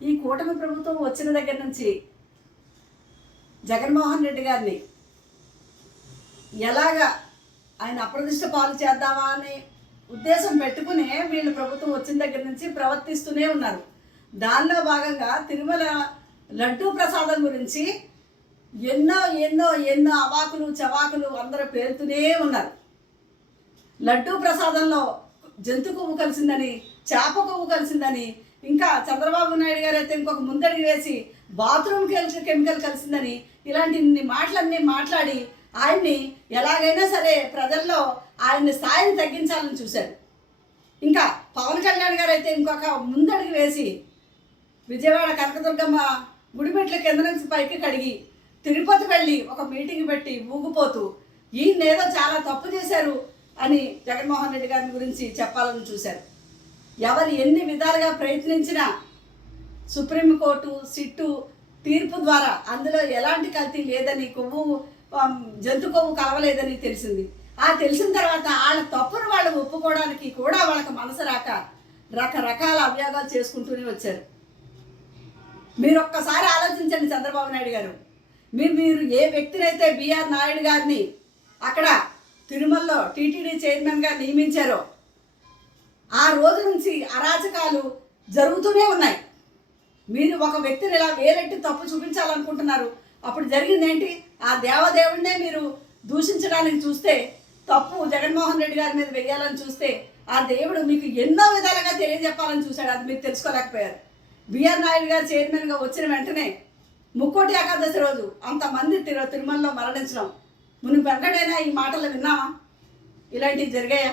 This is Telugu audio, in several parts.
ఈ కూటమి ప్రభుత్వం వచ్చిన దగ్గర నుంచి జగన్మోహన్ రెడ్డి గారిని ఎలాగా ఆయన అప్రదిష్ట పాలు చేద్దామా అనే ఉద్దేశం పెట్టుకునే వీళ్ళు ప్రభుత్వం వచ్చిన దగ్గర నుంచి ప్రవర్తిస్తూనే ఉన్నారు. దానిలో భాగంగా తిరుమల లడ్డూ ప్రసాదం గురించి ఎన్నో ఎన్నో ఎన్నో అవాకులు చవాకులు అందరూ పేరుతూనే ఉన్నారు. లడ్డూ ప్రసాదంలో జంతు కొవ్వు కలిసిందని, చేప కొవ్వు కలిసిందని, ఇంకా చంద్రబాబు నాయుడు గారు అయితే ఇంకొక ముందడి వేసి బాత్రూమ్ కెమికల్ కలిసిందని, ఇలాంటి మాటలన్నీ మాట్లాడి ఆయన్ని ఎలాగైనా సరే ప్రజల్లో ఆయన్ని స్థాయిని తగ్గించాలని చూశారు. ఇంకా పవన్ కళ్యాణ్ గారు అయితే ఇంకొక ముందడుగు వేసి విజయవాడ కనకదుర్గమ్మ గుడిమెట్ల కింద నుంచి పైకి కడిగి తిరుపతి వెళ్ళి ఒక మీటింగ్ పెట్టి ఊగిపోతూ ఈయనేదో చాలా తప్పు చేశారు అని జగన్మోహన్ రెడ్డి గారి గురించి చెప్పాలని చూశారు. ఎవరు ఎన్ని విధాలుగా ప్రయత్నించినా సుప్రీంకోర్టు సిట్టు తీర్పు ద్వారా అందులో ఎలాంటి కల్తీ లేదని, జంతు కొవ్వు కలవలేదని తెలిసింది. ఆ తెలిసిన తర్వాత వాళ్ళ తప్పును వాళ్ళు ఒప్పుకోవడానికి కూడా వాళ్ళకి మనసు రాక రకరకాల అభియోగాలు చేసుకుంటూనే వచ్చారు. మీరు ఒక్కసారి ఆలోచించండి చంద్రబాబు నాయుడు గారు, మీరు ఏ వ్యక్తినైతే బిఆర్ నాయుడు గారిని అక్కడ తిరుమలలో టీటీడీ చైర్మన్గా నియమించారో ఆ రోజు నుంచి అరాచకాలు జరుగుతూనే ఉన్నాయి. మీరు ఒక వ్యక్తిని ఇలా వేరెట్టి తప్పు చూపించాలనుకుంటున్నారు. అప్పుడు జరిగింది ఏంటి? ఆ దేవదేవుడినే మీరు దూషించడానికి చూస్తే, తప్పు జగన్మోహన్ రెడ్డి గారి మీద వెయ్యాలని చూస్తే, ఆ దేవుడు మీకు ఎన్నో విధాలుగా తెలియజెప్పాలని చూశాడు. అది మీరు తెలుసుకోలేకపోయారు. బిఆర్ నాయుడు గారు చైర్మన్గా వచ్చిన వెంటనే ముక్కోటి ఏకాదశి రోజు అంతమంది తిరుమలలో మరణించడం వెంకటైనా ఈ మాటలు విన్నామా? ఇలాంటివి జరిగాయా?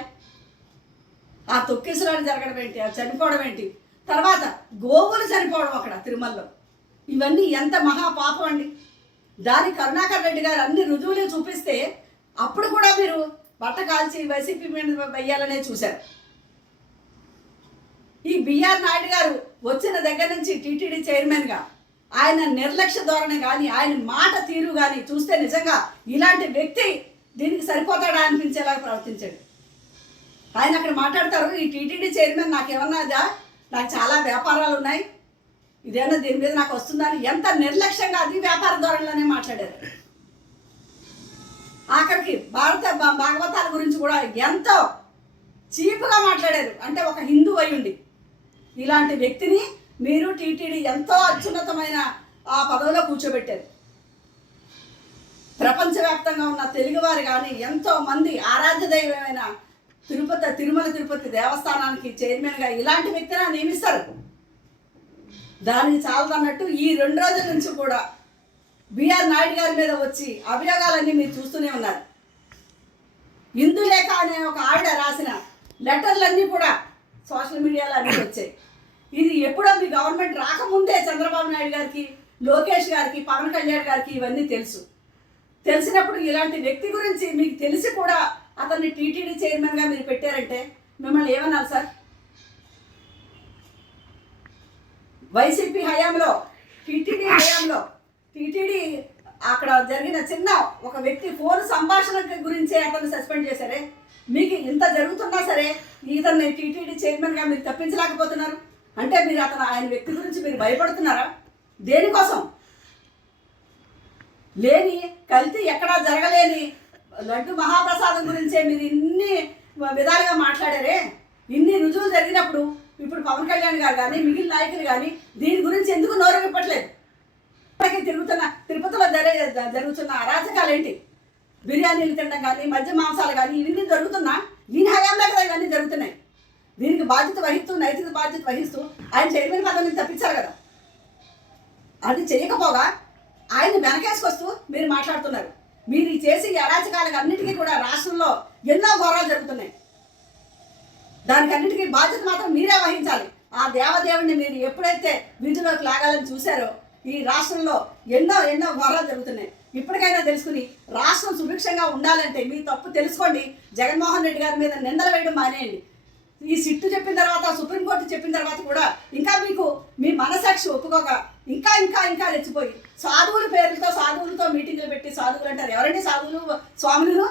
ఆ తొక్కిసలాడు జరగడం ఏంటి, ఆ చనిపోవడం ఏంటి, తర్వాత గోవులు చనిపోవడం అక్కడ తిరుమలలో, ఇవన్నీ ఎంత మహాపాపం అండి. దాని కరుణాకర్ రెడ్డి గారు అన్ని రుజువులు చూపిస్తే అప్పుడు కూడా మీరు బట్ట కాల్చి వైసీపీ మీద వెయ్యాలనే చూశారు. ఈ బిఆర్ నాయుడు గారు వచ్చిన దగ్గర నుంచి టీటీడీ చైర్మన్గా ఆయన నిర్లక్ష్య ధోరణి కానీ, ఆయన మాట తీరు కానీ చూస్తే నిజంగా ఇలాంటి వ్యక్తి దీనికి సరిపోతాడా అనిపించేలాగా ప్రవర్తించాడు. ఆయన అక్కడ మాట్లాడతారు, ఈ టీటీడీ చైర్మన్ నాకేమన్నాదా, నాకు చాలా వ్యాపారాలు ఉన్నాయి, ఇదేమన్నా దీని మీద నాకు వస్తుందని ఎంత నిర్లక్ష్యంగా అది వ్యాపార ధోరణిలోనే మాట్లాడారు. ఆఖరికి భాగవతాల గురించి కూడా ఎంతో చీప్గా మాట్లాడారు. అంటే ఒక హిందూ అయ్యుండి ఇలాంటి వ్యక్తిని మీరు టీటీడీ ఎంతో అత్యున్నతమైన ఆ పదవిలో కూర్చోబెట్టారు. ప్రపంచవ్యాప్తంగా ఉన్న తెలుగువారు కానీ ఎంతో మంది ఆరాధ్య దైవమైన తిరుమల తిరుపతి దేవస్థానానికి చైర్మన్గా ఇలాంటి వ్యక్తిని నియమిస్తారు. దానికి చాలదన్నట్టు ఈ 2 రోజుల నుంచి కూడా బిఆర్ నాయుడు గారి మీద వచ్చి అభియోగాలన్నీ మీరు చూస్తూనే ఉన్నారు. ఇందులేఖ అనే ఒక ఆవిడ రాసిన లెటర్లన్నీ కూడా సోషల్ మీడియాలో అన్నీ వచ్చాయి. ఇది ఎప్పుడో మీ గవర్నమెంట్ రాకముందే చంద్రబాబు నాయుడు గారికి, లోకేష్ గారికి, పవన్ కళ్యాణ్ గారికి ఇవన్నీ తెలుసు. తెలిసినప్పుడు ఇలాంటి వ్యక్తి గురించి మీకు తెలిసి కూడా అతన్ని టీటీడీ చైర్మన్గా మీరు పెట్టారంటే మిమ్మల్ని ఏమన్నారు సార్? వైసీపీ హయాంలో టీటీడీ అక్కడ జరిగిన చిన్న ఒక వ్యక్తి ఫోన్ సంభాషణ గురించే అతన్ని సస్పెండ్ చేశారే. మీకు ఇంత జరుగుతున్నా సరే ఇతన్ని టీటీడీ చైర్మన్గా మీరు తప్పించలేకపోతున్నారు అంటే మీరు ఆయన వ్యక్తి గురించి మీరు భయపడుతున్నారా? దేనికోసం? లేని కల్తీ ఎక్కడా జరగలేని లడ్డు మహాప్రసాదం గురించే మీరు ఇన్ని విధాలుగా మాట్లాడారే. ఇన్ని రుజువులు జరిగినప్పుడు ఇప్పుడు పవన్ కళ్యాణ్ గారు కానీ మిగిలిన నాయకులు కానీ దీని గురించి ఎందుకు నోరు విప్పట్లేదు? తిరుపతిలో జరుగుతున్న అరాచకాలు ఏంటి? బిర్యానీలు తినడం కానీ, మద్య మాంసాలు కానీ ఇవన్నీ జరుగుతున్నా ఈయన హయాంలో కదా ఇవన్నీ జరుగుతున్నాయి. దీనికి బాధ్యత వహిస్తూ, నైతిక బాధ్యత వహిస్తూ ఆయన చైర్మన్ పదవిని తప్పించారు కదా. అది చేయకపోగా ఆయన వెనకేసుకొస్తూ మీరు మాట్లాడుతున్నారు. మీరు చేసి అరాచకాలకు అన్నిటికీ కూడా రాష్ట్రంలో ఎన్నో ఘోరాలు జరుగుతున్నాయి. దానికన్నిటికీ బాధ్యత మాత్రం మీరే వహించాలి. ఆ దేవదేవుడిని మీరు ఎప్పుడైతే వీధిలోకి లాగాలని చూశారో ఈ రాష్ట్రంలో ఎన్నో ఎన్నో ఘోరాలు జరుగుతున్నాయి. ఇప్పటికైనా తెలుసుకుని రాష్ట్రం సుభిక్షంగా ఉండాలంటే మీ తప్పు తెలుసుకోండి. జగన్మోహన్ రెడ్డి గారి మీద నిందలు వేయడం మానేయండి. ఈ సిట్టు చెప్పిన తర్వాత, సుప్రీంకోర్టు చెప్పిన తర్వాత కూడా ఇంకా మీకు మీ మనసాక్షి ఒప్పుకోక ఇంకా ఇంకా ఇంకా రెచ్చిపోయి సాధువుల పేర్లతో సాధువులతో మీటింగులు పెట్టి సాధువులు అంటారు. ఎవరండి సాధువులు? స్వాములను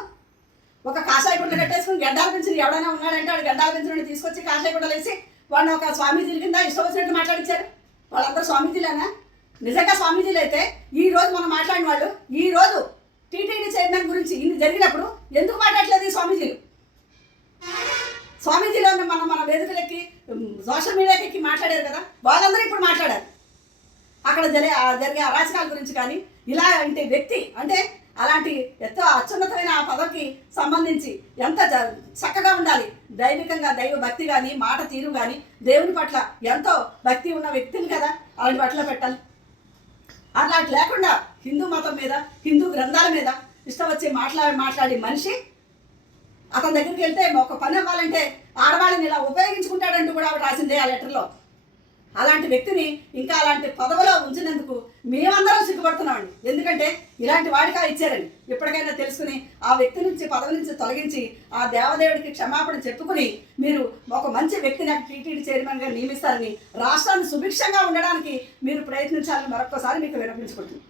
ఒక కాషాయ గుడ్డ కట్టేసుకుని గడ్డాల పెంచుని ఎవడైనా ఉన్నాడంటే వాడు గడ్డాల పెంచుని తీసుకొచ్చి కాషాయ గుడ్డలు వేసి వాడిని ఒక స్వామీజీల కింద ఇష్టం వచ్చినట్టు మాట్లాడించారు. వాళ్ళందరూ స్వామీజీలేనా? నిజంగా స్వామీజీలు అయితే ఈ రోజు మనం మాట్లాడిన వాళ్ళు ఈ రోజు టీటీడీ చైర్మన్ గురించి ఇన్ని జరిగినప్పుడు ఎందుకు మాట్లాడలేదు ఈ స్వామీజీలు? స్వామీజీలో మన వేదికలెక్కి సోషల్ మీడియాకి ఎక్కి మాట్లాడారు కదా, వాళ్ళందరూ ఇప్పుడు మాట్లాడారు. అక్కడ జరిగే అరాచకాల గురించి కానీ ఇలాంటి వ్యక్తి అంటే అలాంటి ఎంతో అత్యున్నతమైన ఆ పదవికి సంబంధించి ఎంత చక్కగా ఉండాలి, దైవికంగా దైవ భక్తి కానీ మాట తీరు కానీ దేవుని పట్ల ఎంతో భక్తి ఉన్న వ్యక్తిని కదా అలాంటి పట్ల పెట్టాలి. అలాంటి లేకుండా హిందూ మతం మీద హిందూ గ్రంథాల మీద ఇష్టం వచ్చి మాట్లాడి మనిషి అతని దగ్గరికి వెళ్తే ఒక పని అవ్వాలంటే ఆడవాళ్ళని ఇలా ఉపయోగించుకుంటాడంటూ కూడా ఆవిడ రాసిందే ఆ లెటర్లో. అలాంటి వ్యక్తిని ఇంకా అలాంటి పదవిలో ఉంచినందుకు మేమందరం సిగ్గుపడుతున్నామండి. ఎందుకంటే ఇలాంటి వాడిగా ఇచ్చారండి. ఇప్పటికైనా తెలుసుకుని ఆ వ్యక్తి నుంచి పదవి నుంచి తొలగించి ఆ దేవదేవుడికి క్షమాపణ చెప్పుకుని మీరు ఒక మంచి వ్యక్తిని టీటీడీ చైర్మన్గా నియమిస్తారని రాష్ట్రాన్ని సుభిక్షంగా ఉండడానికి మీరు ప్రయత్నించాలని మరొకసారి మీకు విన్నపించుకుంటున్నాను.